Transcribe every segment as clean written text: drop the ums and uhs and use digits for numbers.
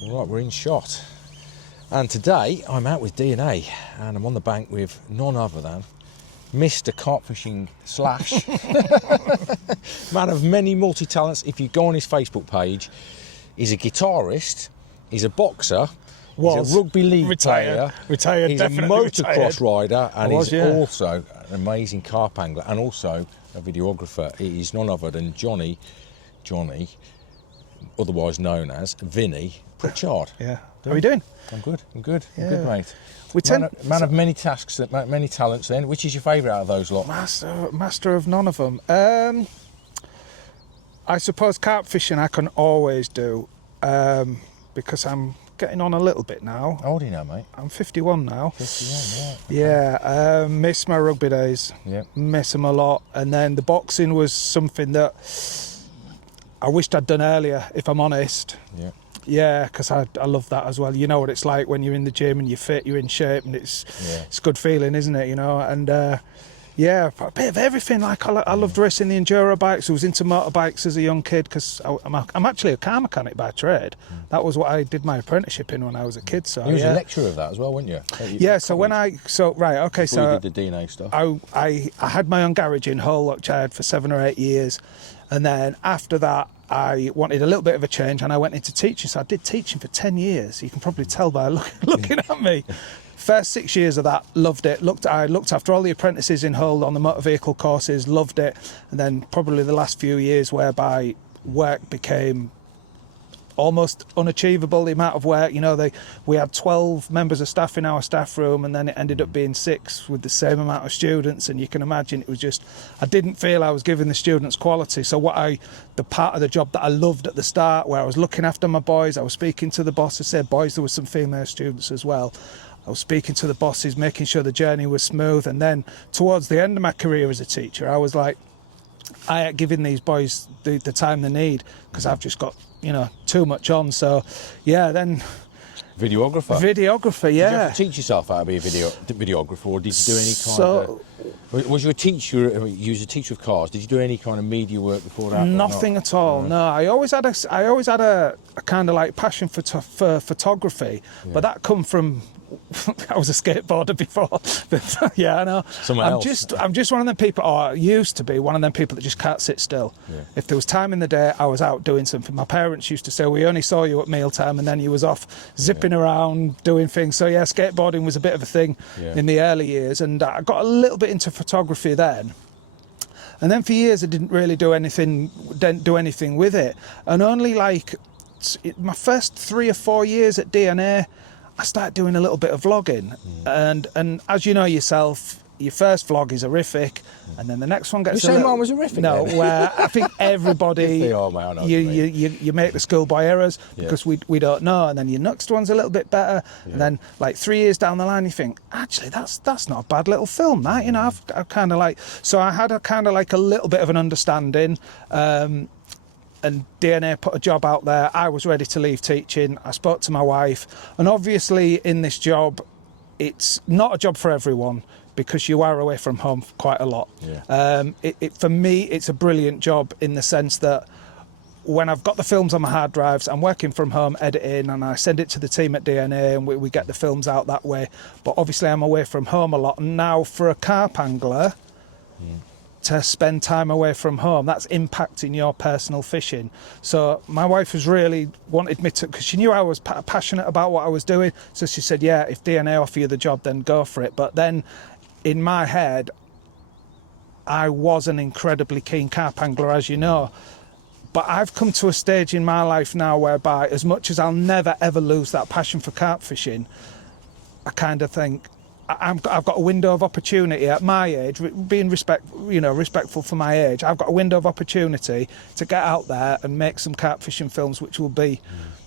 Right, we're in shot. And today I'm out with DNA and I'm on the bank with none other than Mr. Carp Fishing / man of many multi-talents. If you go on his Facebook page, he's a guitarist, he's a boxer, he's a rugby league player, he's a motocross rider, and he's also an amazing carp angler and also a videographer. He is none other than Johnny, otherwise known as Vinny Pritchard. Yeah. How are you doing? I'm good, mate. Man of many tasks, many talents then. Which is your favourite out of those lot? Master of none of them. I suppose carp fishing I can always do because I'm getting on a little bit now. How old are you now, mate? I'm 51 now. 51, yeah. Miss my rugby days. Yeah. Miss them a lot. And then the boxing was something that I wished I'd done earlier, if I'm honest. Yeah. Yeah, because I love that as well. You know what it's like when you're in the gym and you're fit, you're in shape, and it's a good feeling, isn't it? You know, and a bit of everything. Like I loved racing the enduro bikes. I was into motorbikes as a young kid because I'm actually a car mechanic by trade. That was what I did my apprenticeship in when I was a kid. So you was a lecturer of that as well, weren't you? So Before you did the DNA stuff. I had my own garage in Hull, which I had for 7 or 8 years, and then after that, I wanted a little bit of a change and I went into teaching. So I did teaching for 10 years. You can probably tell by looking at me. First 6 years of that, loved it. I looked after all the apprentices in Hull on the motor vehicle courses, loved it. And then probably the last few years whereby work became almost unachievable, the amount of work. You know, we had 12 members of staff in our staff room, and then it ended up being 6 with the same amount of students. And you can imagine it was just, I didn't feel I was giving the students quality. So the part of the job that I loved at the start, where I was looking after my boys, I was speaking to the bosses, said boys, there were some female students as well. I was speaking to the bosses, making sure the journey was smooth. And then towards the end of my career as a teacher, I was like, I ain't giving these boys the time they need because I've just got, too much on. So, then... Videographer, yeah. Did you have to teach yourself how to be a videographer, or did you do any kind of... Was you a teacher, you was a teacher of cars, did you do any kind of media work before that? Nothing at all, no. I always had a kind of like passion for photography, but that come from... I was a skateboarder before, but yeah, I know. I'm just one of them people, or I used to be one of them people that just can't sit still. Yeah. If there was time in the day, I was out doing something. My parents used to say, we only saw you at mealtime, and then you was off zipping around doing things. So yeah, skateboarding was a bit of a thing in the early years, and I got a little bit into photography then. And then for years I didn't do anything with it. And only like my first 3 or 4 years at DNA, I started doing a little bit of vlogging, and as you know yourself, your first vlog is horrific, and then the next one gets. You say mine was horrific? No, where I think everybody, you make the schoolboy errors because we don't know, and then your next one's a little bit better, and then like 3 years down the line, you think actually that's not a bad little film. That I've kind of like, so I had a kind of like a little bit of an understanding. And DNA put a job out there. I was ready to leave teaching. I spoke to my wife, and obviously in this job, it's not a job for everyone because you are away from home quite a lot. Yeah. For me, it's a brilliant job in the sense that when I've got the films on my hard drives, I'm working from home, editing, and I send it to the team at DNA, and we get the films out that way. But obviously I'm away from home a lot, and now for a carp angler, to spend time away from home, that's impacting your personal fishing. So my wife has really wanted me to, because she knew I was passionate about what I was doing, so she said, yeah, if DNA offer you the job, then go for it. But then in my head, I was an incredibly keen carp angler, as you know, but I've come to a stage in my life now whereby, as much as I'll never ever lose that passion for carp fishing, I kind of think I've got a window of opportunity at my age, being respectful for my age. I've got a window of opportunity to get out there and make some carp fishing films, which will be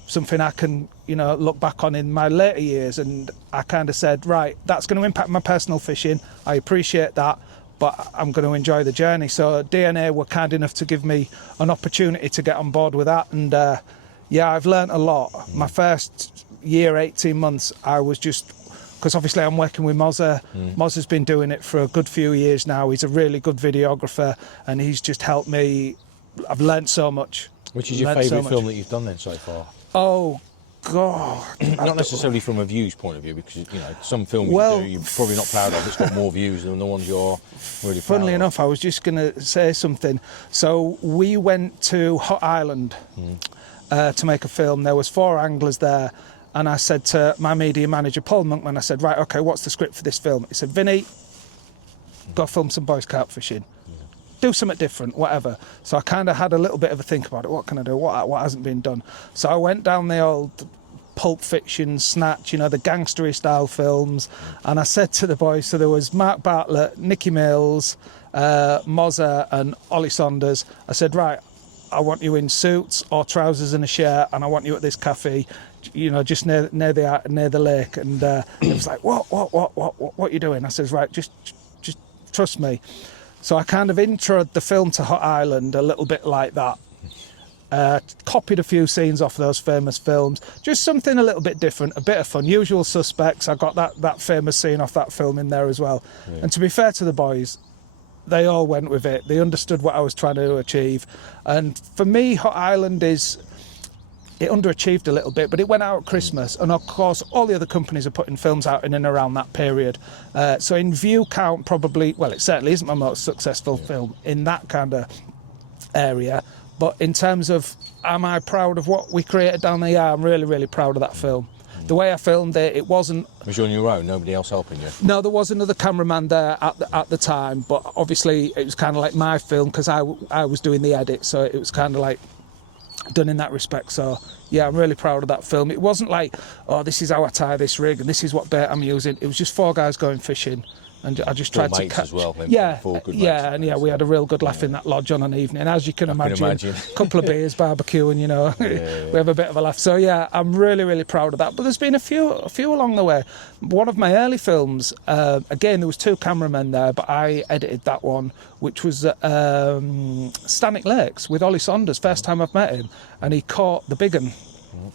something I can, look back on in my later years. And I kind of said, right, that's going to impact my personal fishing. I appreciate that, but I'm going to enjoy the journey. So DNA were kind enough to give me an opportunity to get on board with that. And I've learnt a lot. My first year, 18 months, I was just... because obviously I'm working with Mozza. Mozza's been doing it for a good few years now. He's a really good videographer, and he's just helped me. I've learnt so much. Which is your favourite film that you've done then so far? Oh, God. Not necessarily from a views point of view, because, you know, some films you're probably not proud of, it's got more views than the ones you're really proud of. Funnily enough, I was just going to say something. So we went to Hot Island to make a film. There was 4 anglers there, and I said to my media manager, Paul Monkman, I said, right, okay, what's the script for this film? He said, Vinny, go film some boys carp fishing. Do something different, whatever. So I kind of had a little bit of a think about it. What can I do? What hasn't been done? So I went down the old Pulp Fiction, Snatch, you know, the gangstery style films. And I said to the boys, so there was Mark Bartlett, Nicky Mills, Mozza and Ollie Saunders. I said, right, I want you in suits or trousers and a shirt, and I want you at this cafe, you know, just near the lake. And it was like, what are you doing? I says, right, just trust me. So I kind of introed the film to Hot Island a little bit like that. Copied a few scenes off those famous films. Just something a little bit different, a bit of fun. Usual Suspects, I got that famous scene off that film in there as well. Yeah. And to be fair to the boys, they all went with it. They understood what I was trying to achieve. And for me, Hot Island it underachieved a little bit, but it went out at Christmas, and of course all the other companies are putting films out in and around that period. So in view count, probably, well, it certainly isn't my most successful film in that kind of area, but in terms of, am I proud of what we created down there? Yeah, I'm really, really proud of that film. The way I filmed it, it wasn't... Was you on your own, nobody else helping you? No, there was another cameraman there at the time, but obviously it was kind of like my film, because I was doing the edit, so it was kind of like done in that respect. So yeah, I'm really proud of that film. It wasn't like, oh, this is how I tie this rig and this is what bait I'm using. It was just 4 guys going fishing, and I just tried to catch. As well, we had a real good laugh in that lodge on an evening, as you can imagine. A couple of beers, barbecuing, you know. We have a bit of a laugh. So yeah, I'm really, really proud of that. But there's been a few along the way. One of my early films, again, there was 2 cameramen there, but I edited that one, which was Stannick Lakes with Ollie Saunders. First time I've met him, and he caught the big one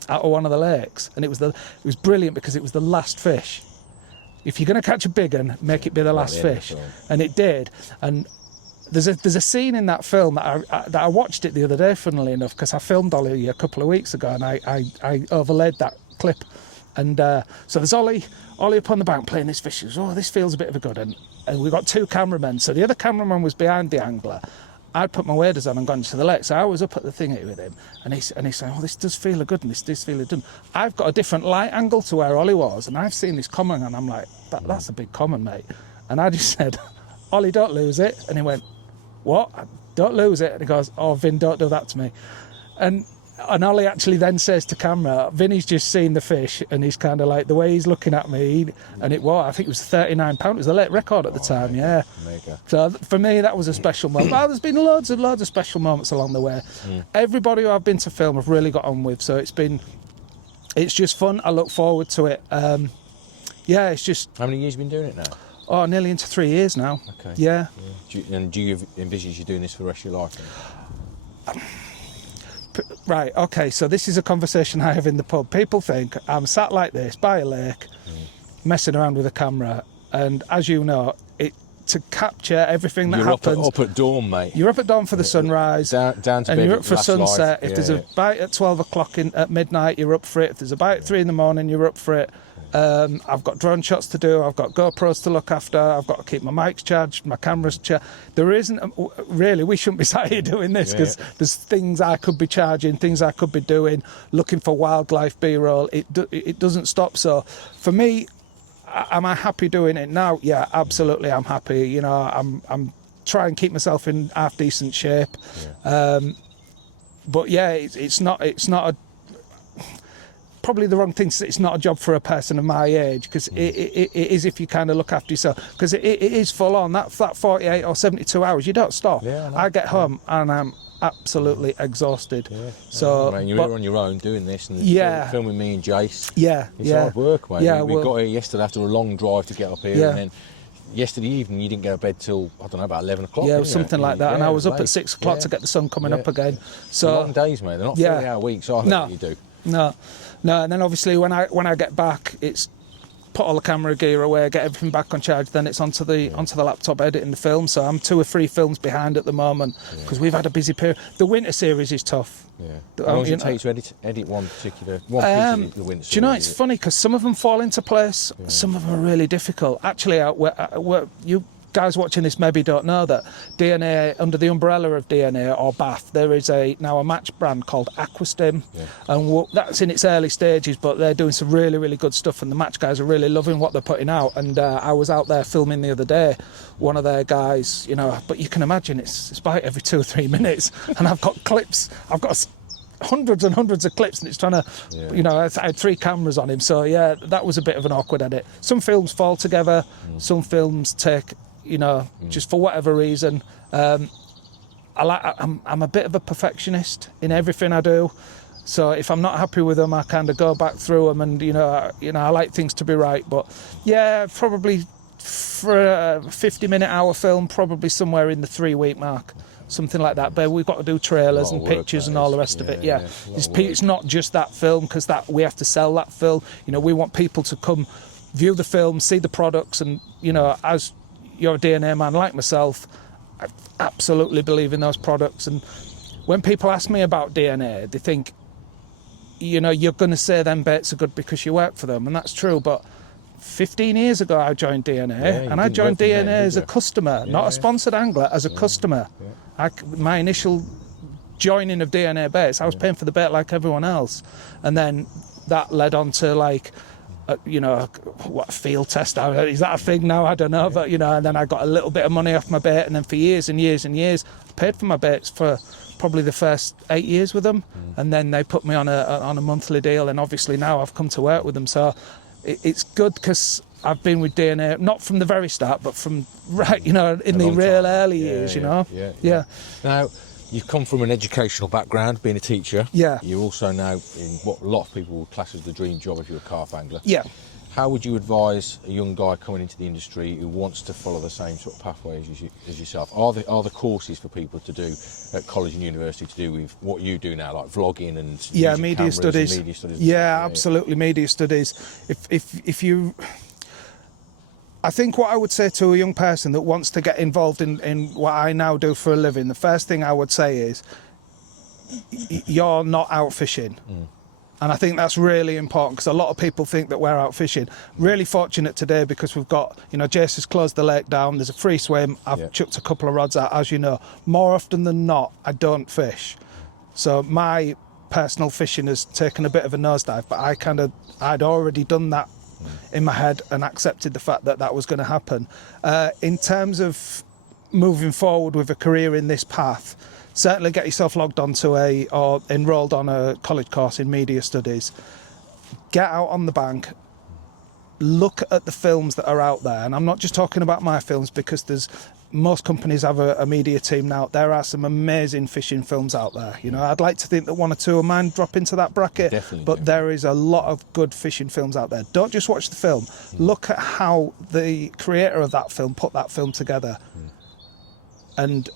out of one of the lakes, and it was brilliant because it was the last fish. If you're going to catch a big one, make it be the last fish, and it did. And there's a scene in that film that I watched it the other day, funnily enough, because I filmed Ollie a couple of weeks ago, and I overlaid that clip. And so there's Ollie up on the bank playing this fish. He goes, oh, this feels a bit of a good one. And we've got 2 cameramen. So the other cameraman was behind the angler. I'd put my waders on and gone to the lake, so I was up at the thingy with him, and he's saying, oh, this does feel a good one, this does feel a good one. I've got a different light angle to where Ollie was, and I've seen this common, and I'm like, that's a big common, mate. And I just said, Ollie, don't lose it. And he went, what? Don't lose it. And he goes, oh, Vin, don't do that to me. And Ollie actually then says to camera, Vinny's just seen the fish, and he's kind of like, the way he's looking at me, and I think it was £39. It was the late record at the time, yeah. Mega. So for me, that was a special moment. But there's been loads and loads of special moments along the way. Everybody who I've been to film I've really got on with, so it's just fun. I look forward to it. It's just... How many years have you been doing it now? Oh, nearly into 3 years now. Okay. Yeah. Do you envisage you doing this for the rest of your life? Right, okay, so this is a conversation I have in the pub. People think I'm sat like this by a lake, messing around with a camera, and as you know, to capture everything that happens... You're up at dawn, mate. You're up at dawn for the sunrise, down to and bed, you're up for sunset. Life. If there's a bite at 12 o'clock at midnight, you're up for it. If there's a bite at 3 in the morning, you're up for it. I've got drone shots to do, I've got GoPros to look after, I've got to keep my mics charged, my cameras charged. There isn't, really, we shouldn't be sat here doing this, because there's things I could be charging, things I could be doing, looking for wildlife B-roll. It doesn't stop. So for me, am I happy doing it now? Yeah, absolutely, I'm happy. You know, I'm trying to keep myself in half decent shape. But yeah, it's not a... Probably the wrong thing. It's not a job for a person of my age, because it is if you kind of look after yourself, because it is full on. That 48 or 72 hours, you don't stop. I get home and I'm absolutely exhausted. So mate, you're on your own doing this, and filming me and Jace. It's hard work, mate. We got here yesterday after a long drive to get up here, and then yesterday evening you didn't go to bed till, I don't know, about 11 o'clock. Yeah, something like that. And I was up at 6 o'clock to get the sun coming up again. So long days, mate. They're not 40-hour weeks, are they? No, you do. No, and then obviously when I get back, it's put all the camera gear away, get everything back on charge, then it's onto the laptop editing the film. So I'm 2 or 3 films behind at the moment because we've had a busy period. The winter series is tough. Yeah. How long does it take to edit one particular piece of the winter series? Do you know, it's funny because some of them fall into place, some of them are really difficult. Actually, you guys watching this maybe don't know that DNA, under the umbrella of DNA or Bath, there is now a match brand called Aquastim, and that's in its early stages, but they're doing some really, really good stuff, and the match guys are really loving what they're putting out. And I was out there filming the other day, one of their guys, but you can imagine it's about every 2 or 3 minutes, and I've got clips, I've got hundreds and hundreds of clips, and it's trying to, I had 3 cameras on him, so yeah, that was a bit of an awkward edit. Some films fall together, some films take, just for whatever reason. I'm a bit of a perfectionist in everything I do, so if I'm not happy with them, I kind of go back through them, and I like things to be right. But yeah, probably for a 50-minute hour film, probably somewhere in the 3-week mark, something like that. But we've got to do trailers and pictures and all the rest of it. It's not just that film, because that we have to sell that film. We want people to come view the film, see the products, and as you're a DNA man like myself, I absolutely believe in those products. And when people ask me about DNA, they think, you're going to say them baits are good because you work for them, and that's true. But 15 years ago, I joined DNA, and I joined DNA as a customer, not a sponsored angler, as a customer. My initial joining of DNA baits, I was paying for the bait like everyone else, and then that led on to what field test, is that a thing now? I don't know, but and then I got a little bit of money off my bait, and then for years and years and years I paid for my baits for probably the first 8 years with them, and then they put me on a monthly deal, and obviously now I've come to work with them. So it's good because I've been with DNA not from the very start, but from in the real early years. Yeah. Now, you've come from an educational background, being a teacher. Yeah. You're also now in what a lot of people would class as the dream job if you're a carp angler. Yeah. How would you advise a young guy coming into the industry who wants to follow the same sort of pathway as yourself? Are the courses for people to do at college and university to do with what you do now, like vlogging and media studies? Yeah, absolutely, media studies. If you... I think what I would say to a young person that wants to get involved in what I now do for a living, the first thing I would say is you're not out fishing. And I think that's really important, because a lot of people think that we're out fishing. Really fortunate today because we've got, Jace has closed the lake down, there's a free swim, I've chucked a couple of rods out, as you know. More often than not, I don't fish. So my personal fishing has taken a bit of a nosedive, but I'd already done that in my head and accepted the fact that was going to happen. In terms of moving forward with a career in this path, certainly get yourself logged onto or enrolled on a college course in media studies. Get out on the bank, look at the films that are out there, and I'm not just talking about my films, because most companies have a media team now. There are some amazing fishing films out there. I'd like to think that 1 or 2 of mine drop into that bracket, but there is a lot of good fishing films out there. Don't just watch the film. Look at how the creator of that film put that film together, and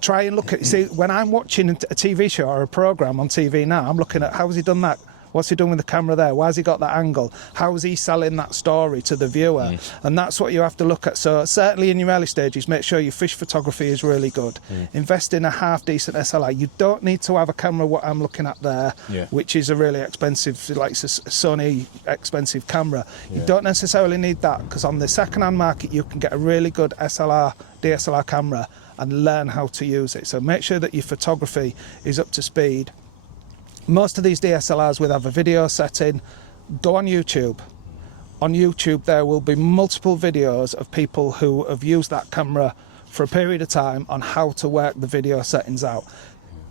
try and look at, see, when I'm watching a TV show or a programme on TV now, I'm looking at how has he done that? What's he doing with the camera there? Why has he got that angle? How is he selling that story to the viewer? And that's what you have to look at. So certainly in your early stages, make sure your fish photography is really good. Invest in a half-decent SLR. You don't need to have a camera, what I'm looking at there, which is a really expensive, like a Sony expensive camera. You don't necessarily need that, because on the second-hand market, you can get a really good DSLR camera and learn how to use it. So make sure that your photography is up to speed. Most of these DSLRs will have a video setting. Go on YouTube. On YouTube there will be multiple videos of people who have used that camera for a period of time on how to work the video settings out.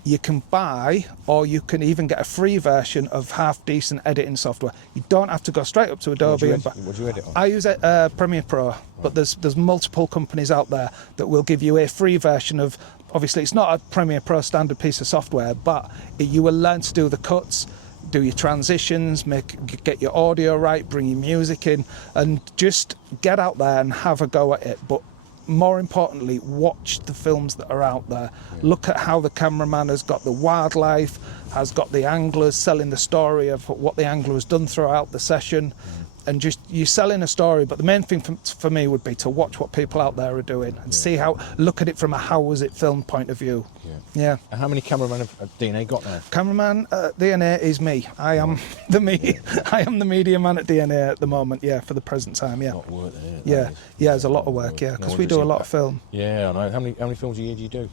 You can buy, or you can even get a free version of half-decent editing software. You don't have to go straight up to Adobe. What do you edit on? I use Premiere Pro, but there's multiple companies out there that will give you a free version of. Obviously, it's not a Premiere Pro standard piece of software, but you will learn to do the cuts, do your transitions, get your audio right, bring your music in, and just get out there and have a go at it. But more importantly, watch the films that are out there. Look at how the cameraman has got the wildlife, has got the anglers selling the story of what the angler has done throughout the session. And just, you're selling a story, but the main thing for me would be to watch what people out there are doing and see look at it from a how was it filmed point of view. Yeah. And how many cameramen have DNA got now? Cameraman DNA is me. I am the media man at DNA at the moment. Yeah, for the present time. Yeah. A lot of work there. Yeah, there's a lot of work. Yeah, because we do a lot of film. Yeah, I know. How many films a year do you do?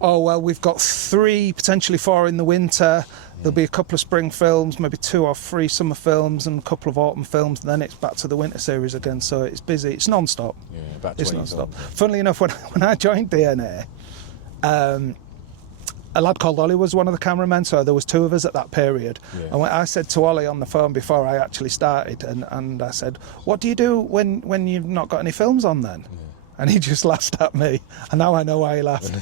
Oh, well, we've got 3, potentially 4 in the winter. There'll be a couple of spring films, maybe 2 or 3 summer films and a couple of autumn films, and then it's back to the winter series again, so it's busy. It's non-stop. Yeah, about 20 It's non-stop. Funnily enough, when I joined DNA, a lad called Ollie was one of the cameramen, so there was 2 of us at that period. And when I said to Ollie on the phone before I actually started, and I said, what do you do when you've not got any films on then? And he just laughed at me, and now I know why he laughed,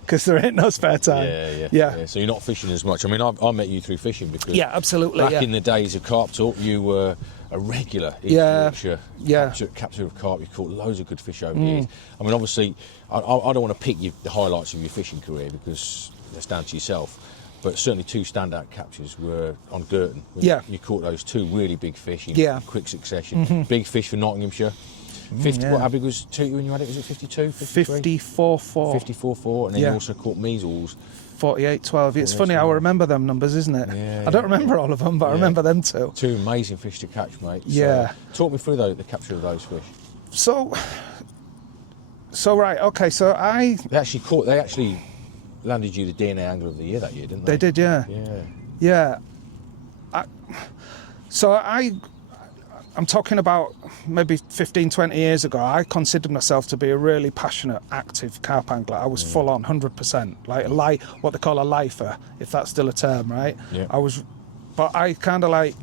because there ain't no spare time. Yeah. So you're not fishing as much. I mean, I met you through fishing because absolutely. Back in the days of Carp Talk, you were a regular in Yorkshire. Capture of carp. You caught loads of good fish over the years. I mean, obviously, I don't want to pick the highlights of your fishing career because that's down to yourself. But certainly 2 standout captures were on Girton. You caught those 2 really big fish in quick succession. Big fish for Nottinghamshire. 50, how big was Tuitti when you had it? Was it 52? 54.4. 54.4, and then you also caught Measles. 48.12. It's funny how I remember them numbers, isn't it? I don't remember all of them, but I remember them too. 2 amazing fish to catch, mate. So, talk me through the capture of those fish. So right, okay, so They actually landed you the DNA Angler of the Year that year, didn't they? They did, yeah. I'm talking about maybe 15, 20 years ago, I considered myself to be a really passionate, active carp angler. I was full on, 100%, like what they call a lifer, if that's still a term, right? But I kind of like,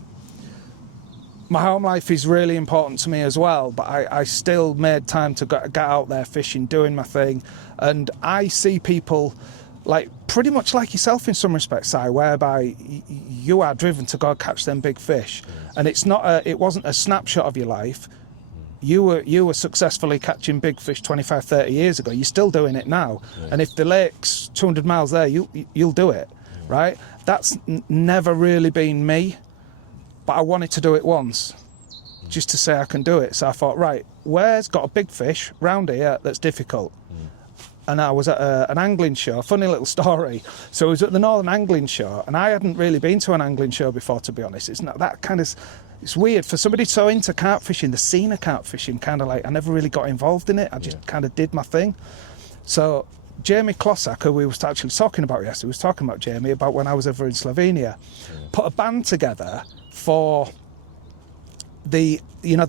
my home life is really important to me as well, but I still made time to get out there fishing, doing my thing. And I see people like pretty much like yourself in some respects, Si, whereby you are driven to go catch them big fish, and it wasn't a snapshot of your life. You were successfully catching big fish 25, 30 years ago. You're still doing it now, and if the lake's 200 miles there, you'll do it, right? That's never really been me, but I wanted to do it once, just to say I can do it. So I thought, right, where's got a big fish round here that's difficult? And I was at an angling show, funny little story. So I was at the Northern Angling Show, and I hadn't really been to an angling show before, to be honest. It's not that kind of, it's weird. For somebody so into carp fishing, the scene of carp fishing, kind of like, I never really got involved in it. I just kind of did my thing. So Jamie Klossak, who we was actually talking about yesterday, was talking about Jamie, about when I was over in Slovenia, put a band together for the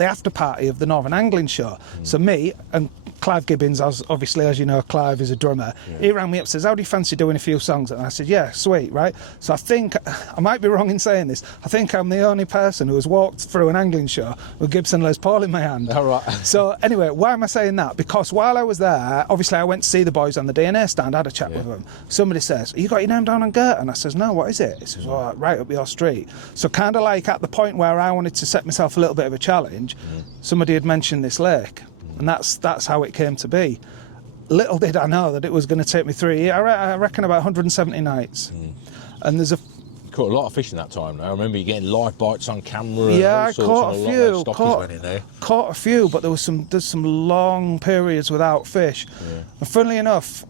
after party of the Northern Angling Show. So me and Clive Gibbons, obviously, as you know, Clive is a drummer. He rang me up and says, how do you fancy doing a few songs? And I said, yeah, sweet, right? So I think, I might be wrong in saying this, I think I'm the only person who has walked through an angling show with Gibson Les Paul in my hand. All right. So anyway, why am I saying that? Because while I was there, obviously I went to see the boys on the DNA stand, I had a chat with them. Somebody says, you got your name down on Girton? I says, no, what is it? He says, well, right up your street. So kind of like at the point where I wanted to set myself a little bit of a challenge, somebody had mentioned this lake. And that's how it came to be. Little did I know that it was going to take me 3 years. I reckon about 170 nights. And there's You caught a lot of fish in that time. I remember you getting live bites on camera. Yeah, and I all caught sorts, a few. Caught a few, but there's some long periods without fish. And funnily enough,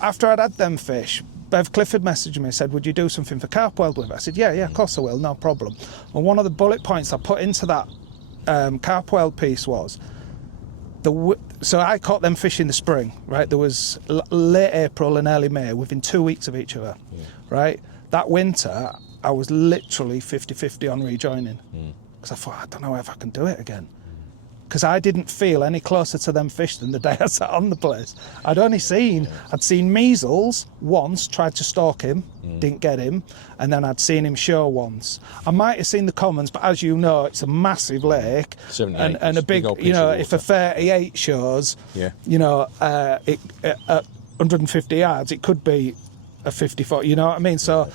after I'd had them fish, Bev Clifford messaged me and said, would you do something for Carp World with it? I said, yeah, of course I will, no problem. And one of the bullet points I put into that Carp World piece was, so I caught them fish in the spring, right? There was late April and early May, within 2 weeks of each other, right? That winter, I was literally 50-50 on rejoining, because I thought, I don't know if I can do it again. Because I didn't feel any closer to them fish than the day I sat on the place. I'd seen Measles once, tried to stalk him, didn't get him, and then I'd seen him show once. I might have seen the Commons, but as you know, it's a massive lake, and a big if a 38 shows, at 150 yards, it could be a 50-foot, you know what I mean? So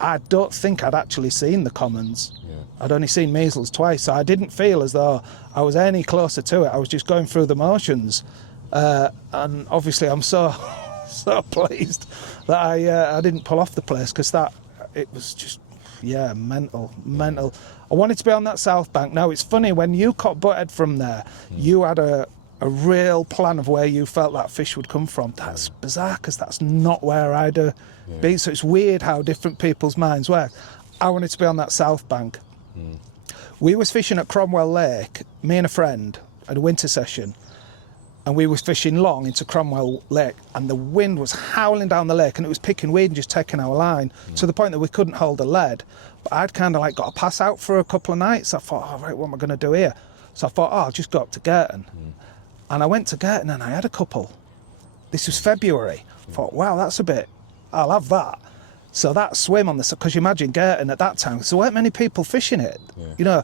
I don't think I'd actually seen the commons. I'd only seen measles twice, so I didn't feel as though I was any closer to it. I was just going through the motions, and obviously I'm so pleased that I didn't pull off the place, because it was just mental. I wanted to be on that south bank. Now it's funny, when you caught butthead from there, you had a real plan of where you felt that fish would come from. That's bizarre, because that's not where I'd been. So it's weird how different people's minds work. I wanted to be on that south bank. We was fishing at Cromwell Lake, me and a friend, at a winter session, and we was fishing long into Cromwell Lake, and the wind was howling down the lake, and it was picking weed and just taking our line to the point that we couldn't hold a lead. But I'd kind of like got a pass out for a couple of nights. I thought, all right, what am I going to do here? So I thought, I'll just go up to Girton. And I went to Girton and I had a couple. This was February. I thought, wow, that's a bit, I'll have that. So that swim on the, because you imagine Girton at that time, there weren't many people fishing it. You know,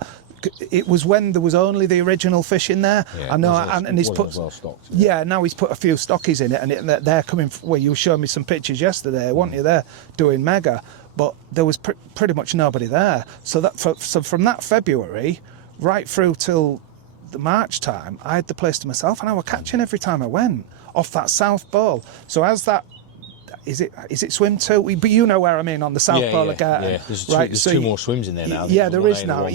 it was when there was only the original fish in there. I know, and he's put, well stocked, now he's put a few stockies in it, and they're coming. Well, you showed me some pictures yesterday, weren't you? There doing mega, but there was pretty much nobody there. So from that February right through till the March time, I had the place to myself, and I was catching every time I went off that south bowl. So as that. Is it swim 2? But you know where I mean, on the south pole of Girton. Yeah, there's two more swims in there now. There is now,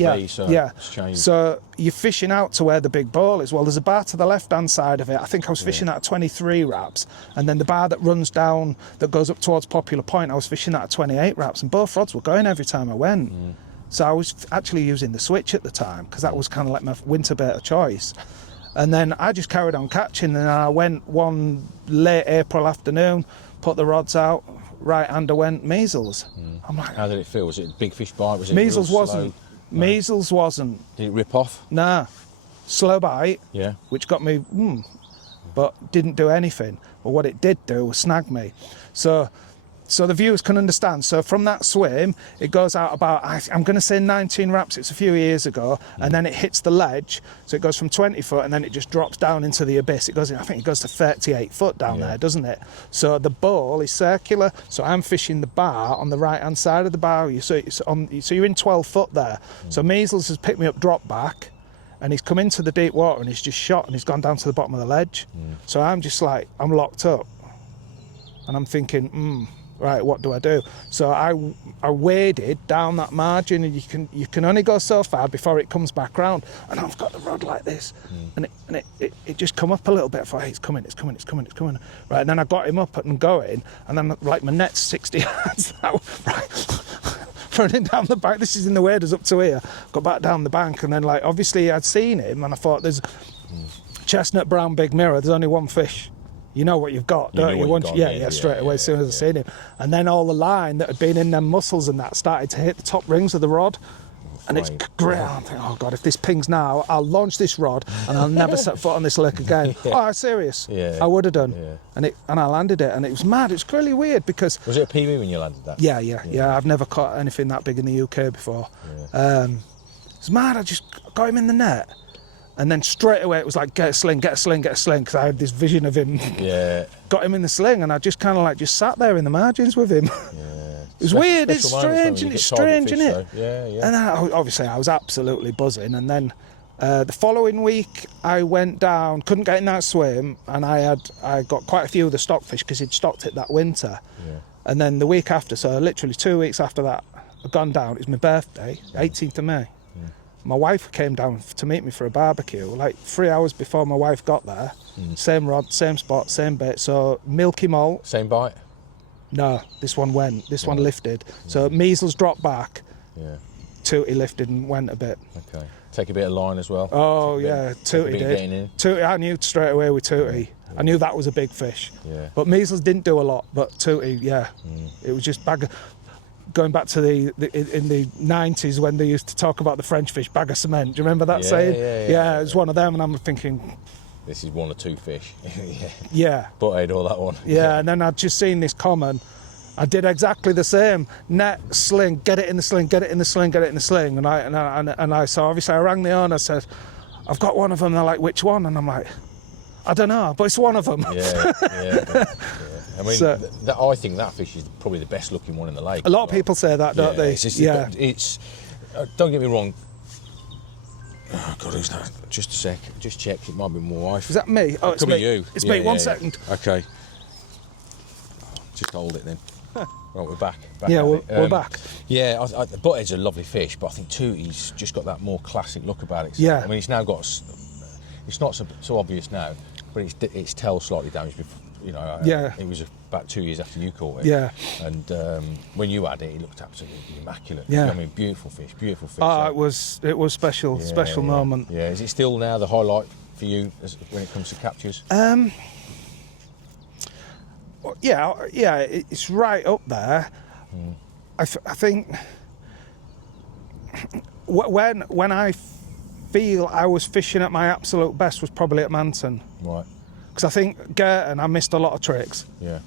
So you're fishing out to where the big ball is. Well, there's a bar to the left-hand side of it. I think I was fishing at 23 wraps. And then the bar that runs down, that goes up towards Popular Point, I was fishing at 28 wraps. And both rods were going every time I went. So I was actually using the switch at the time, because that was kind of like my winter bait of choice. And then I just carried on catching, and I went one late April afternoon, put the rods out, right hand I went, measles. I'm like, how did it feel? Was it a big fish bite? Was it measles real wasn't. Slow? Measles wasn't. Did it rip off? Nah. Slow bite. Yeah. Which got me, but didn't do anything. But what it did do was snag me. So the viewers can understand. So from that swim, it goes out about, I'm going to say 19 wraps. It's a few years ago, and then it hits the ledge. So it goes from 20 foot, and then it just drops down into the abyss. I think it goes to 38 foot down there, doesn't it? So the bowl is circular. So I'm fishing the bar on the right-hand side of the bar. So you're in 12 foot there. So Measles has picked me up, drop back, and he's come into the deep water, and he's just shot, and he's gone down to the bottom of the ledge. So I'm just like, I'm locked up, and I'm thinking, right, what do I do? So I waded down that margin, and you can only go so far before it comes back round. And I've got the rod like this, and it just come up a little bit. I thought, hey, it's coming. Right, and then I got him up and going, and then like my net's 60 yards out, right, running down the bank. This is in the waders up to here. Got back down the bank, and then like obviously I'd seen him, and I thought, there's chestnut brown big mirror. There's only one fish. You know what you've got, don't you? Straight away, as soon as I seen him. And then all the line that had been in them muscles and that started to hit the top rings of the rod. And it's great. I'm thinking, oh God, if this pings now, I'll launch this rod and I'll never set foot on this lake again. Oh, I'm serious. I would have done. And I landed it, and it was mad. It's really weird because... Was it a PB when you landed that? Yeah. I've never caught anything that big in the UK before. It's mad. I just got him in the net. And then straight away it was like, get a sling, because I had this vision of him. Got him in the sling, and I just kind of like just sat there in the margins with him. It was weird, it's strange, isn't it? And then obviously I was absolutely buzzing. And then the following week I went down, couldn't get in that swim, and I got quite a few of the stockfish because he'd stocked it that winter. And then the week after, so literally 2 weeks after that, I'd gone down. It was my birthday, 18th of May. My wife came down to meet me for a barbecue, like 3 hours before my wife got there. Same rod, same spot, same bait. So milky malt. Same bite? No, this one went. This one lifted. So measles dropped back. Tuitti lifted and went a bit. Okay. Take a bit of line as well. Oh yeah, Tuitti did. Tuitti, I knew straight away with Tuitti. I knew that was a big fish. But measles didn't do a lot. But Tuitti, it was just bag. Going back to in the 90s when they used to talk about the French fish, bag of cement. Do you remember that saying? Yeah, it was one of them, and I'm thinking, this is one or two fish. Butthead or that one. And then I'd just seen this common. I did exactly the same. Net, sling, get it in the sling, get it in the sling, get it in the sling. And I so obviously I rang the owner, said, I've got one of them. They're like, which one? And I'm like, I don't know, but it's one of them. I mean, So, I think that fish is probably the best looking one in the lake. a lot of people say that, don't they? It's don't get me wrong. Oh God, who's that? Just a sec. Just check. It might be my wife. Is that me? Oh, it's me. You. It's me. One second. Okay. Just hold it then. Right, we're back. We're back. Yeah, the butthead's a lovely fish, but I think Tuitti's just got that more classic look about it. So, Yeah. I mean, it's now got. It's not so obvious now, but its tail slightly damaged before. You know, it was about 2 years after you caught it. Yeah. And when you had it looked absolutely immaculate. Yeah. I mean, beautiful fish. Oh, it was special moment. Yeah. Is it still now the highlight for you when it comes to captures? Yeah, it's right up there. I think when I feel I was fishing at my absolute best was probably at Manton. Right. Because I think Girton, I missed a lot of tricks. Yeah.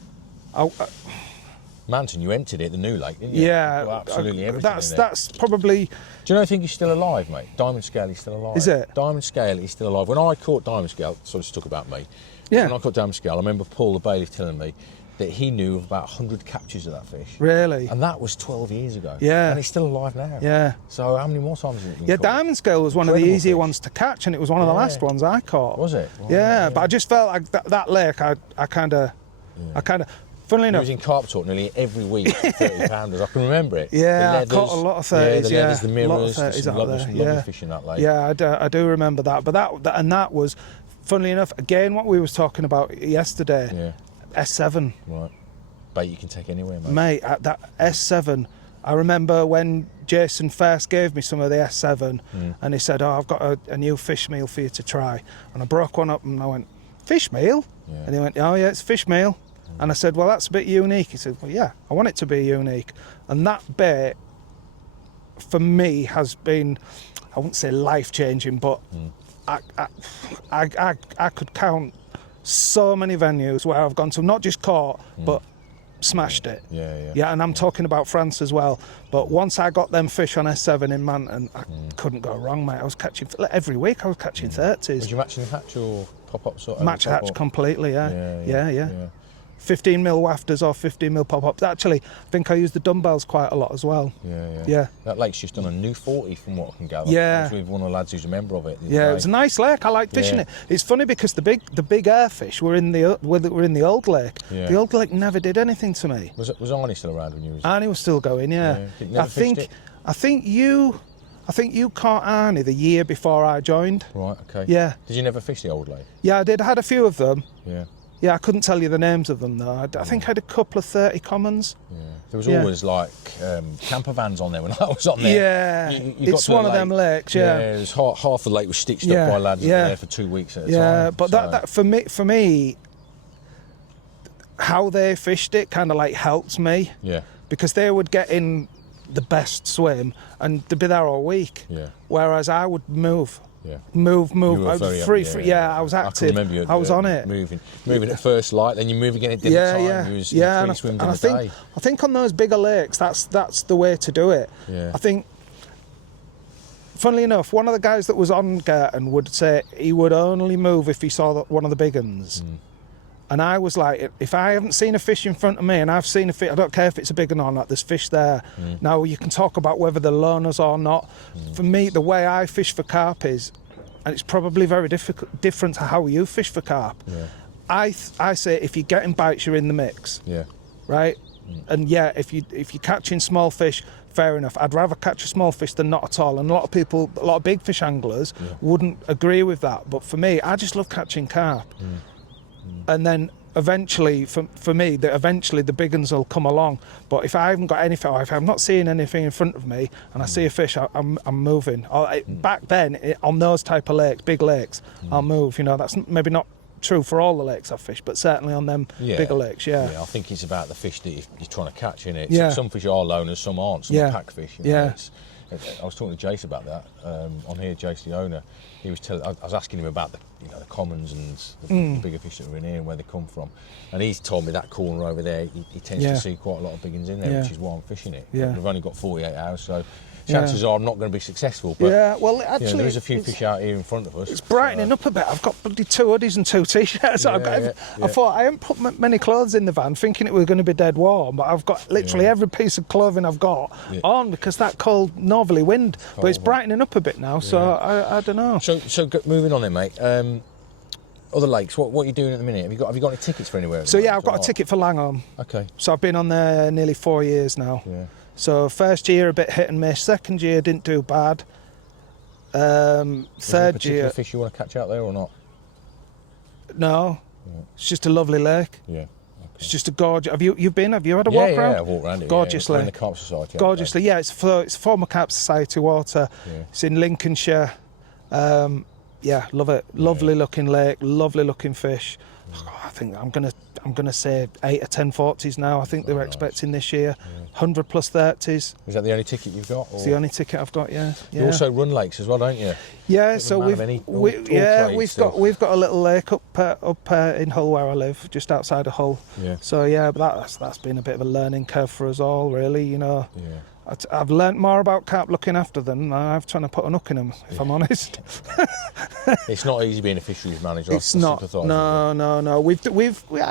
Manton, you emptied it, the new lake, didn't you? Yeah. You got absolutely everything in there. That's probably... Do you know, I think he's still alive, mate? Diamond Scale, he's still alive. Is it? Diamond Scale, he's still alive. When I caught Diamond Scale, so let's talk about me. Yeah. When I caught Diamond Scale, I remember Paul the bailiff telling me that he knew of about 100 captures of that fish. Really? And that was 12 years ago. Yeah. And he's still alive now. Yeah. So how many more times has it been caught? Diamond Scale was one of the easier ones to catch, and it was one of the last ones I caught. Was it? Wow, yeah, but I just felt like that lake, I kind of, funnily enough... He was in Carp talk nearly every week for 30 pounders. I can remember it. Yeah, I caught a lot of 30s. The leathers, the mirrors, some lovely fish in that lake. Yeah, I do remember that. But that was, funnily enough, again, what we was talking about yesterday. Yeah. S7. Right. Bait you can take anywhere, mate. Mate, at that S7, I remember when Jason first gave me some of the S7, and he said, I've got a new fish meal for you to try. And I broke one up and I went, fish meal? Yeah. And he went, oh yeah, it's fish meal. And I said, well, that's a bit unique. He said, well, yeah, I want it to be unique. And that bait, for me, has been, I wouldn't say life-changing, but I could count so many venues where I've gone to, not just caught, but smashed it. Yeah, and I'm talking about France as well. But once I got them fish on S7 in Manton, I couldn't go wrong, mate. I was catching, every week I was catching 30s. Was you matching the hatch or pop-up sort of? Match hatch completely, yeah. 15 mil wafters or 15 mil pop-ups. Actually, I think I use the dumbbells quite a lot as well. Yeah. That lake's just done a new 40 from what I can gather. Yeah. I was with one of the lads who's a member of it. Yeah, it was a nice lake. I like fishing it. It's funny because the big airfish were in the old lake. Yeah. The old lake never did anything to me. Was Arnie still around when you was? Arnie was still going. Yeah. I think you caught Arnie the year before I joined. Right. Okay. Yeah. Did you never fish the old lake? Yeah, I did. I had a few of them. Yeah. Yeah, I couldn't tell you the names of them though. I think I had a couple of 30 commons. Yeah. There was always like camper vans on there when I was on there. Yeah, it's one of them lakes. Yeah, it was half the lake was stitched up by lads there for 2 weeks at a time. Yeah, but that for me, how they fished it kind of like helped me. Yeah, because they would get in the best swim and they'd be there all week. Yeah, whereas I would move. Yeah. Move. I was free. I was active. I remember you. I was on it. Moving at first light, then you move again at different time. I think on those bigger lakes, that's the way to do it. Yeah. I think, funnily enough, one of the guys that was on Girton would say he would only move if he saw one of the big uns. And I was like, if I haven't seen a fish in front of me and I've seen a fish, I don't care if it's a big one or not, there's fish there. Now, you can talk about whether they're loners or not. For me, the way I fish for carp is, and it's probably very different to how you fish for carp, I say if you're getting bites, you're in the mix. Yeah. Right? And yeah, if you're catching small fish, fair enough. I'd rather catch a small fish than not at all. And a lot of big fish anglers wouldn't agree with that. But for me, I just love catching carp. And then eventually, for me, eventually the big ones will come along. But if I haven't got anything, or if I'm not seeing anything in front of me, and I see a fish, I'm moving. Back then, on those type of lakes, big lakes, I'll move. You know, that's maybe not true for all the lakes I've fished, but certainly on them bigger lakes. Yeah, I think it's about the fish that you're trying to catch, innit? Yeah. Some fish are loners, some aren't. Some are pack fish. You know? I was talking to Jace about that on here. Jace, the owner, he was I was asking him about the commons and the bigger fish that are in here and where they come from, and he's told me that corner over there he tends to see quite a lot of big ones in there, which is why I'm fishing it. Yeah. We've only got 48 hours, so chances are I'm not going to be successful. But, yeah, well, actually, there's a few fish out here in front of us. It's brightening up a bit. I've got bloody 2 hoodies and 2 t-shirts. I thought I hadn't put many clothes in the van, thinking it was going to be dead warm, but I've got literally every piece of clothing I've got on because that cold northerly wind. But it's brightening up a bit now, so I don't know. So moving on then, mate. Other lakes, what are you doing at the minute? Have you got any tickets for anywhere? So yeah, I've got a ticket for Langholm. Okay. So I've been on there nearly 4 years now. Yeah. So first year a bit hit and miss. Second year didn't do bad. Third year. Fish you want to catch out there or not? No. Yeah. It's just a lovely lake. Yeah. Okay. It's just a gorgeous. Have you been? Have you had a walk around? Yeah, I walked around it. Gorgeous lake. In the Carp Society. Gorgeously, yeah. It's former Carp Society water. Yeah. It's in Lincolnshire. Yeah, love it. Lovely looking lake, lovely looking fish. I think I'm gonna say 8 or 10 40s now. I think they're expecting this year. 100 plus 30s. Is that the only ticket you've got? It's the only ticket I've got. Yeah. You also run lakes as well, don't you? Yeah. So we've got a little lake up in Hull where I live, just outside of Hull. Yeah. So yeah, but that's been a bit of a learning curve for us all, really. Yeah. I've learnt more about carp looking after them than I've trying to put a hook in them, if I'm honest. It's not easy being a fisheries manager. It's not. No. I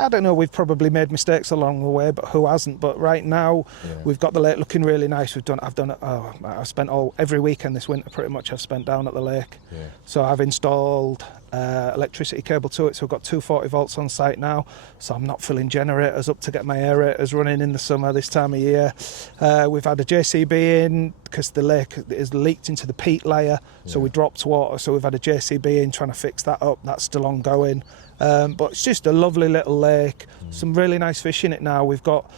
don't know. We've probably made mistakes along the way, but who hasn't? But right now, we've got the lake looking really nice. I've spent every weekend this winter pretty much. I've spent down at the lake. Yeah. So I've installed electricity cable to it, so we've got 240 volts on site now, so I'm not filling generators up to get my aerators running in the summer this time of year. We've had a JCB in because the lake is leaked into the peat layer, so we dropped water, so we've had a JCB in trying to fix that up. That's still ongoing, but it's just a lovely little lake. Some really nice fish in it now. We've got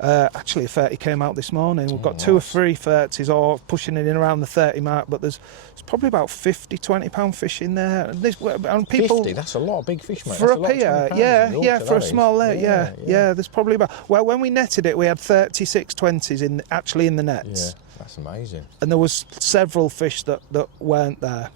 actually a 30 came out this morning. We've got 2 or 3 30s all pushing it in around the 30 mark, but there's probably about 50, 20 pound fish in there. And people, 50, that's a lot of big fish, mate. For up here, for a small lake, there's probably about, well, when we netted it, we had 36 20s actually in the nets. Yeah. That's amazing. And there was several fish that weren't there,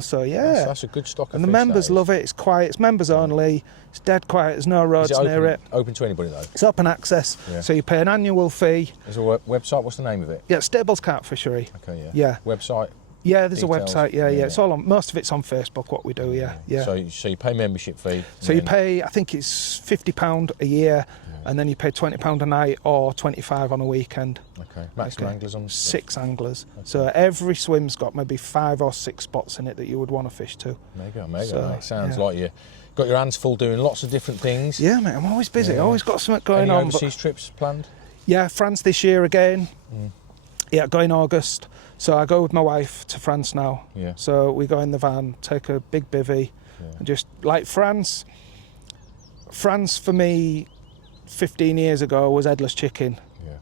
so That's a good stock of and fish. And the members love it. It's quiet. It's members only. It's dead quiet. There's no roads near it. Open to anybody though? It's open access. Yeah. So you pay an annual fee. There's a website. What's the name of it? Yeah, Stables Carp Fishery. Okay, yeah. Website? Yeah, there's details. A website. Yeah. It's all on. Most of it's on Facebook. What we do. Yeah. So you pay membership fee. So you pay. I think it's £50 a year. And then you pay £20 a night or $25 on a weekend. Okay. Maximum anglers on? 6 anglers. Okay. So every swim's got maybe 5 or 6 spots in it that you would want to fish to. Mega. So, mate. Sounds like you got your hands full doing lots of different things. Yeah, mate. I'm always busy. Yeah. Always got something going on. Any overseas trips planned? Yeah, France this year again. Yeah, going August. So I go with my wife to France now. Yeah. So we go in the van, take a big bivvy, and just like France. France for me 15 years ago was headless chicken. Yeah.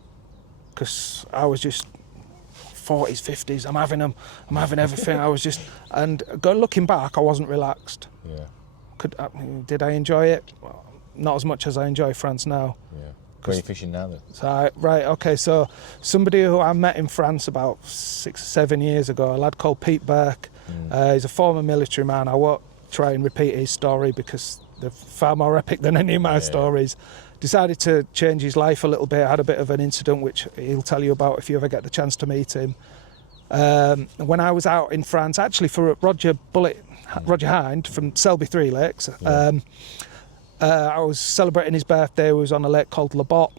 Because I was just 40s, 50s. I'm having them. I'm having everything. I was just, and looking back, I wasn't relaxed. Yeah. Did I enjoy it? Well, not as much as I enjoy France now. Yeah. Where are you fishing now then? So somebody who I met in France about 6 or 7 years ago, a lad called Pete Burke. He's a former military man. I won't try and repeat his story because they're far more epic than any of my stories. Decided to change his life a little bit. Had a bit of an incident which he'll tell you about if you ever get the chance to meet him. When I was out in France, actually for Roger Hind from Selby Three Lakes, I was celebrating his birthday. We was on a lake called Le Bot.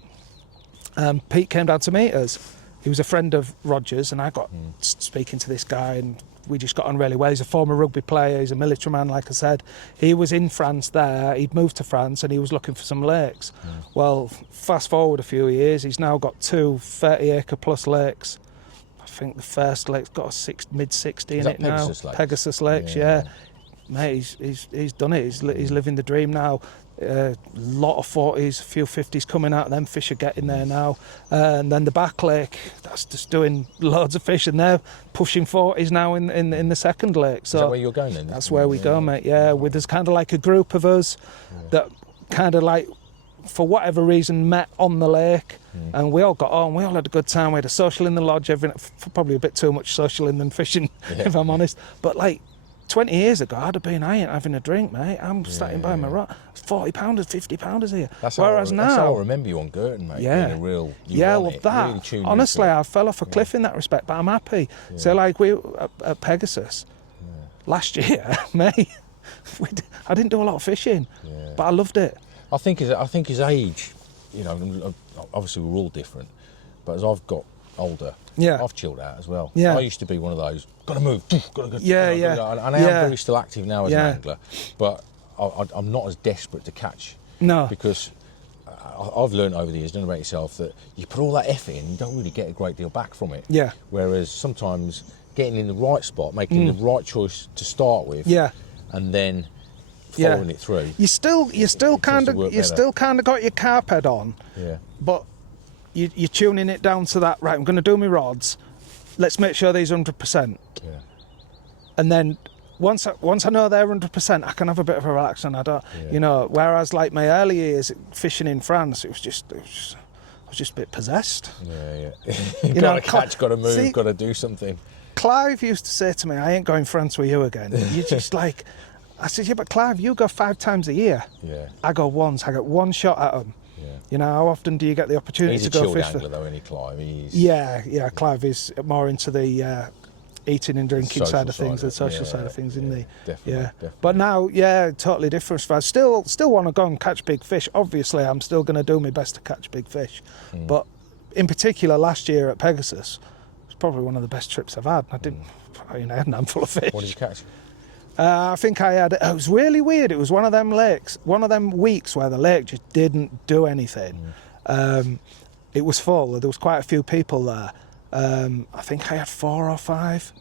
Pete came down to meet us. He was a friend of Roger's, and I got speaking to this guy, and we just got on really well. He's a former rugby player. He's a military man, like I said. He was in France there. He'd moved to France, and he was looking for some lakes. Well, fast forward a few years, he's now got 2 30-acre plus lakes. I think the first lake's got a mid-60 in it now. Pegasus Lakes, yeah. Mate, he's done it. He's living the dream now. Lot of 40s, a few 50s coming out of them. Fish are getting there now. And then the back lake, that's just doing loads of fish, and they're pushing 40s now in the second lake. So is that where you're going then? That's where we go, mate. Yeah, there's kind of like a group of us that kind of like, for whatever reason, met on the lake, and we all got on. We all had a good time. We had a social in the lodge, probably a bit too much socialing than fishing, if I'm honest. But like, 20 years ago, I'd have been, I ain't having a drink, mate. I'm standing by my rod. £40, £50 here. Whereas now, that's how I remember you on Girton, mate. Yeah. Being a real, really honestly, I fell off a cliff in that respect, but I'm happy. Yeah. So like we at Pegasus last year, mate, I didn't do a lot of fishing, but I loved it. I think his age, you know, obviously we're all different, but as I've got older, I've chilled out as well. I used to be one of those, gotta move, gotta go. And I am very still active now as an angler, but I'm not as desperate to catch. No. Because I've learned over the years, don't know about yourself, that you put all that effort in, you don't really get a great deal back from it. Yeah. Whereas sometimes getting in the right spot, making the right choice to start with, and then following it through. You still kind of got your carp head on. Yeah. But you're tuning it down to that, right, I'm going to do my rods, let's make sure these 100%. Yeah. And then once I know they're 100%, I can have a bit of a relax, and I don't, you know, whereas like my early years fishing in France, I was just a bit possessed. Yeah. You gotta catch, gotta move, gotta do something. Clive used to say to me, I ain't going France with you again. You're just like, I said, yeah, but Clive, you go 5 times a year. Yeah. I go once, I get one shot at them. You know, how often do you get the opportunity to go fish? He's a chilled angler though, isn't he, Clive? Yeah, Clive is more into the eating and drinking side of things, the social side of things, isn't he? Definitely. But now, totally different. I still want to go and catch big fish. Obviously, I'm still going to do my best to catch big fish. But in particular, last year at Pegasus, it was probably one of the best trips I've had. I had an handful of fish. What did you catch? I think it was really weird. It was one of them weeks where the lake just didn't do anything. It was full. There was quite a few people there. I think I had 4 or 5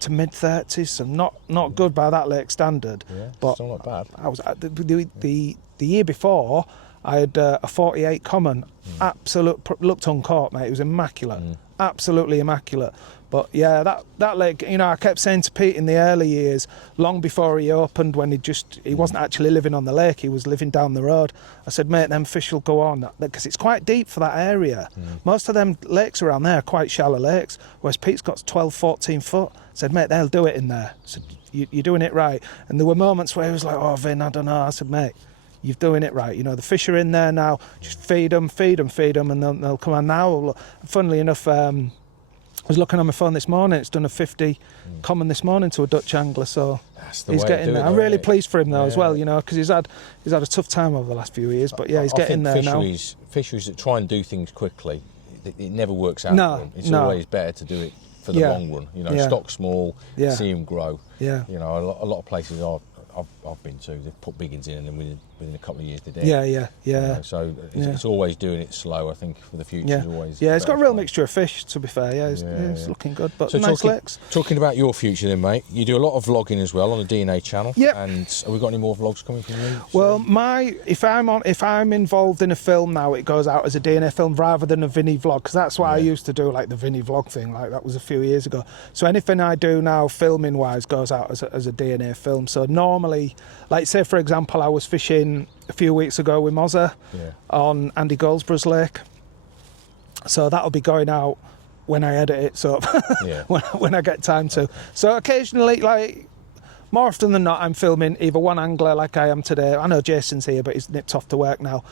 to mid-30s, so not good by that lake standard. Yeah, but still not bad. I was the year before, I had a 48 common, looked uncaught, mate. It was immaculate, absolutely immaculate. But yeah, that lake, you know, I kept saying to Pete in the early years, long before he opened, when he wasn't actually living on the lake, he was living down the road. I said, mate, them fish will go on, because it's quite deep for that area. Most of them lakes around there are quite shallow lakes, whereas Pete's got 12, 14 foot. I said, mate, they'll do it in there. I said, you're doing it right. And there were moments where he was like, oh, Vin, I don't know. I said, mate, you're doing it right. You know, the fish are in there now. Just feed them, and they'll come on now. Funnily enough, I was looking on my phone this morning. It's done a 50 common this morning to a Dutch angler, so he's getting there. I'm really pleased for him though as well, you know, because he's had a tough time over the last few years. But yeah, he's getting there now. Fisheries that try and do things quickly, it never works out for them. It's always better to do it for the long run. You know, stock small, see them grow. Yeah. You know, a lot of places I've been to, they've put big ones in, and then within a couple of years they're dead. Yeah. You know, so it's always doing it slow. I think for the future is always. Yeah, it's got a real mixture of fish. To be fair, it's looking good. But so nice lakes. Talking about your future, then, mate, you do a lot of vlogging as well on the DNA channel. Yeah. And have we got any more vlogs coming from you? Well, if I'm involved in a film now, it goes out as a DNA film rather than a Vinny vlog, because that's what I used to do, like the Vinny vlog thing. Like that was a few years ago. So anything I do now, filming wise, goes out as a DNA film. So normally, like say for example, I was fishing a few weeks ago with Mozza on Andy Goldsborough's lake. So that'll be going out when I edit it, so when I get time to. So occasionally, like more often than not, I'm filming either one angler like I am today. I know Jason's here, but he's nipped off to work now.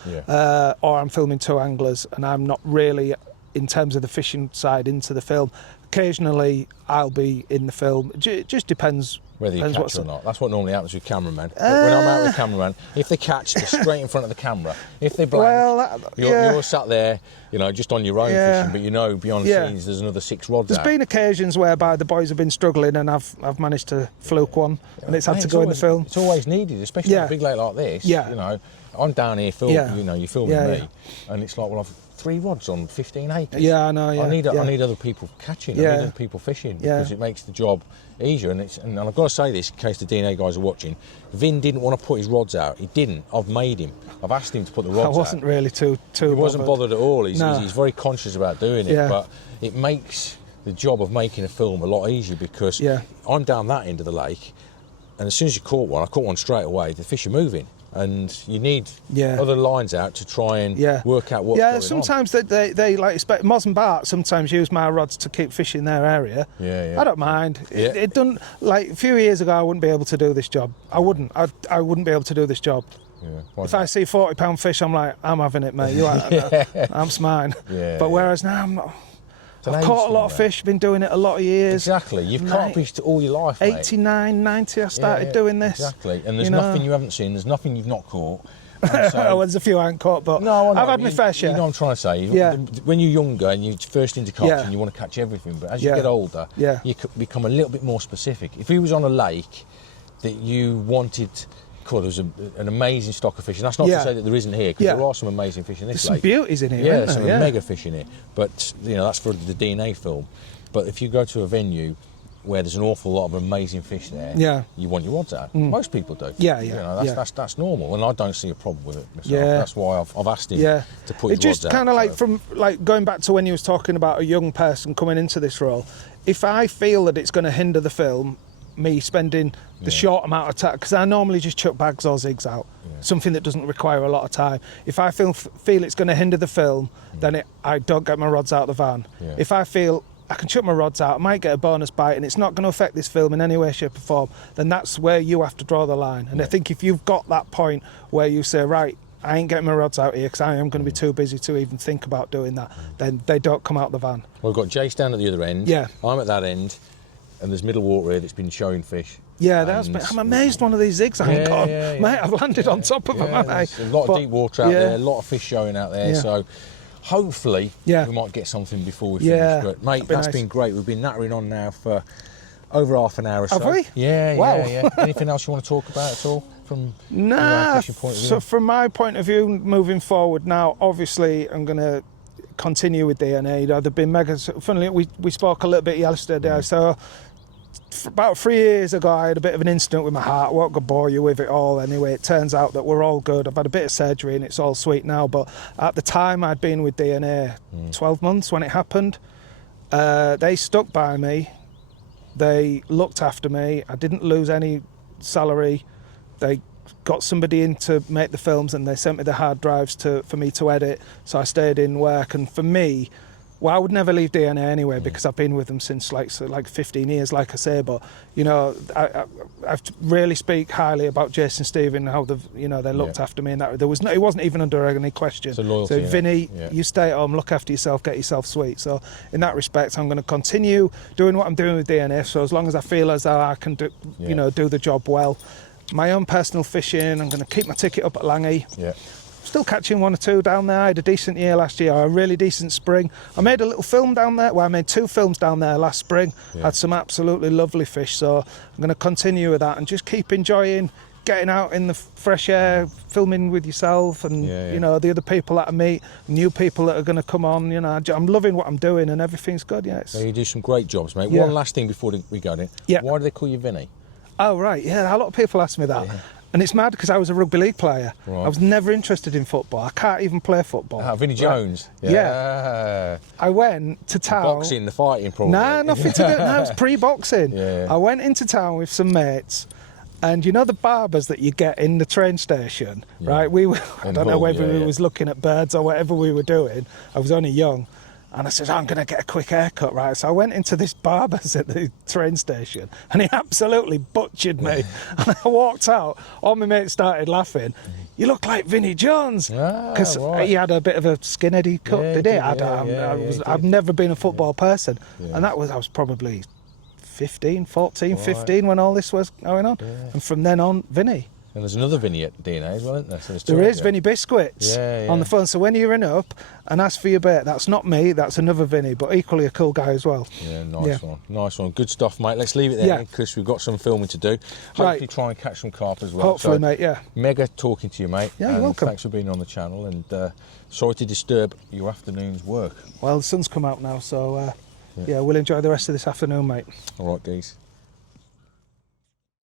Or I'm filming 2 anglers, and I'm not really, in terms of the fishing side, into the film. Occasionally, I'll be in the film. It just depends. Whether you catch or not. That's what normally happens with cameramen. When I'm out with cameraman, if they catch, they're straight in front of the camera. If they blank, you're sat there, you know, just on your own fishing, but you know beyond the scenes there's another 6 rods out. There's been occasions whereby the boys have been struggling and I've managed to fluke one, and it's had to go in the film. It's always needed, especially on a big lake like this. You know, I'm down here filming, you know, you're filming me, and it's like, well, I've 3 rods on 15 acres. Yeah, I know. Yeah, I need other people catching. I need other people fishing, because it makes the job easier. And I've got to say this in case the DNA guys are watching. Vin didn't want to put his rods out. He didn't. I've made him. I've asked him to put the rods out. I wasn't really too. He wasn't bothered at all. He's very conscious about doing it, but it makes the job of making a film a lot easier, because I'm down that end of the lake, and as soon as you caught one, I caught one straight away. The fish are moving. and you need other lines out to try and work out what's going on. Sometimes they like Moz and Bart sometimes use my rods to keep fish in their area. I don't mind. It doesn't, like a few years ago I wouldn't be able to do this job. I wouldn't be able to do this job. If I see 40-pound fish, I'm like, I'm having it, mate. I'm mine. But whereas now I'm not. I've caught a lot of fish, been doing it a lot of years. Exactly. You've caught fish all your life, mate. 89, 90 I started doing this. Exactly. And there's nothing you haven't seen, there's nothing you've not caught. So, there's a few I haven't caught, but I've had my fair share. You know what I'm trying to say? When you're younger and you're first into carp and you want to catch everything, but as you get older, you become a little bit more specific. If you was on a lake that you wanted... There was an amazing stock of fish, and that's not to say that there isn't here, because there are some amazing fish in this lake. There's some beauties in here, some mega fish in it. But that's for the DNA film. But if you go to a venue where there's an awful lot of amazing fish there, you want your odds out. Most people do. That's normal, and I don't see a problem with it myself. That's why I've asked him to put it your odds out. Just kind of like from going back to when you was talking about a young person coming into this role. If I feel that it's going to hinder the film, me spending the short amount of time, because I normally just chuck bags or zigs out, something that doesn't require a lot of time. If I feel it's going to hinder the film, then I don't get my rods out of the van. If I feel I can chuck my rods out, I might get a bonus bite, and it's not going to affect this film in any way, shape or form, then that's where you have to draw the line. And I think if you've got that point where you say, right, I ain't getting my rods out here because I am going to be too busy to even think about doing that, then they don't come out the van. Well, we've got Jace down at the other end, I'm at that end, and there's middle water here that's been showing fish. I'm amazed one of these zigs hasn't gone. Mate, I've landed on top of them, haven't I? There's a lot of deep water out there, a lot of fish showing out there, so hopefully we might get something before we finish. But mate, that's been great. We've been nattering on now for over half an hour or so. Have we? Yeah. Anything else you want to talk about at all from your fishing point of view? So from my point of view, moving forward now, obviously I'm going to continue with DNA. They've been mega. Funnily, we spoke a little bit yesterday, so about 3 years ago I had a bit of an incident with my heart. I won't go bore you with it all. Anyway, it turns out that we're all good. I've had a bit of surgery and it's all sweet now, but at the time I'd been with DNA 12 months when it happened. They stuck by me, they looked after me, I didn't lose any salary. They got somebody in to make the films and they sent me the hard drives for me to edit, so I stayed in work. And for me, I would never leave DNA anyway, because I've been with them since like 15 years, like I say. But I really speak highly about Jason Stephen, how they looked after me, and that it wasn't even under any question. So Vinny, you stay at home, look after yourself, get yourself sweet. So in that respect, I'm going to continue doing what I'm doing with DNA. So as long as I feel as though I can do the job well. My own personal fishing, I'm going to keep my ticket up at Langy. Still catching one or two down there. I had a decent year last year, a really decent spring. I made a little film down there. Well, I made 2 films down there last spring. Had some absolutely lovely fish. So I'm going to continue with that and just keep enjoying getting out in the fresh air, filming with yourself and the other people that I meet, new people that are going to come on. I'm loving what I'm doing and everything's good. You do some great jobs, mate. One last thing before we go in. Why do they call you Vinny? Oh right, a lot of people ask me that. And it's mad because I was a rugby league player. I was never interested in football. I can't even play football. Vinnie Jones. I went to town. Boxing, the fighting, probably. Nah, nothing to do. No, it was pre-boxing. I went into town with some mates, and the barbers that you get in the train station, right? I don't know whether we was looking at birds or whatever we were doing. I was only young. And I said, I'm going to get a quick haircut, right? So I went into this barber's at the train station, and he absolutely butchered me. And I walked out, all my mates started laughing. You look like Vinnie Jones. Because he had a bit of a skinheady cut, did he? I've never been a football person. And I was probably 15 when all this was going on. And from then on, Vinny. And there's another Vinny at DNA as well, isn't there? So there is Vinny Biscuits on the phone. So when you ring up and ask for your bait, that's not me, that's another Vinny, but equally a cool guy as well. Nice one. Good stuff, mate. Let's leave it there because we've got some filming to do. Hopefully try and catch some carp as well. Hopefully, mate, Mega talking to you, mate. Yeah, you're welcome. Thanks for being on the channel, and sorry to disturb your afternoon's work. Well, the sun's come out now, so we'll enjoy the rest of this afternoon, mate. All right, geez.